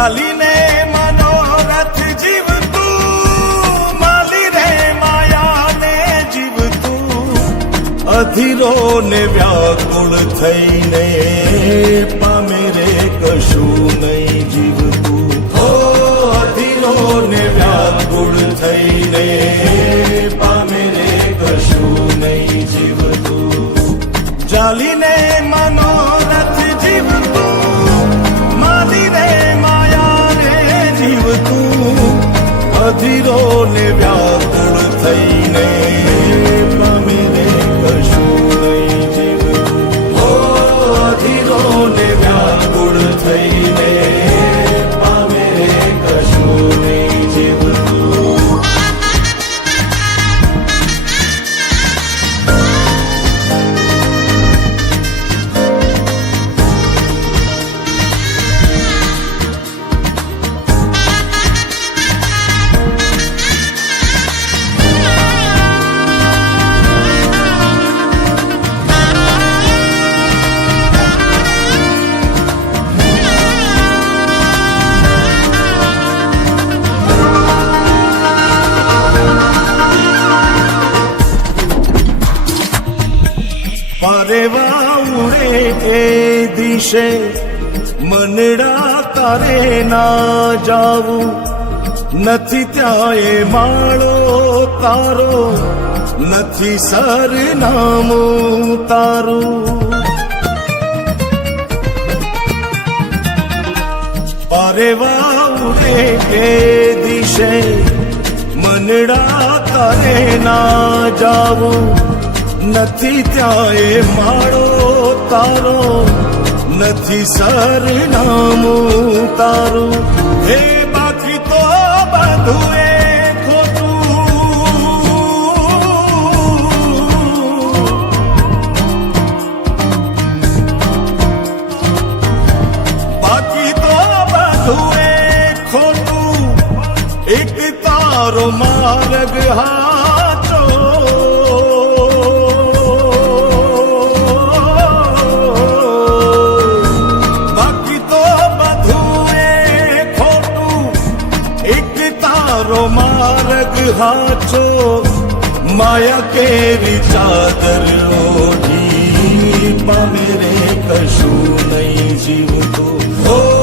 ચાલીને મનોરથ જીવતું, માલી રે માયાને જીવતું, અધીરો ને વ્યાકુળ થઈને પામે રે કશું નહીં જીવતું. ઓ અધીરો ને વ્યાકુળ થઈને પામે રે કશું નહીં જીવતું. ચાલીને મનોરથ જીવતું, માલી રે માયાને જીવતું, અધીરો ને વ્યાકુળ થઈને પામે રે કશું નહીં જીવતું. ઓ અધીરો ને વ્યાકુળ થઈને પામે રે કશું નહીં જીવતું. પરેવા ઉડે એ દિશે મનડા તારે ના જાવું, નથી ત્યાં એ માળો તારો, નથી સરનામું તારું. પરેવા ઉડે એ દિશે મનડા તારે ના જાવું, નથી ત્યાં એ માળો તારો, નથી સરનામું તારું. હે બાકી તો બધું એ ખોટું, બાકી તો બધું એ ખોટું, એક તારો માર્ગ હાચો. માર્ગ હાચો, માયા કેરી ચાદર ઓઢી પામે રે કશું નહીં જીવતું.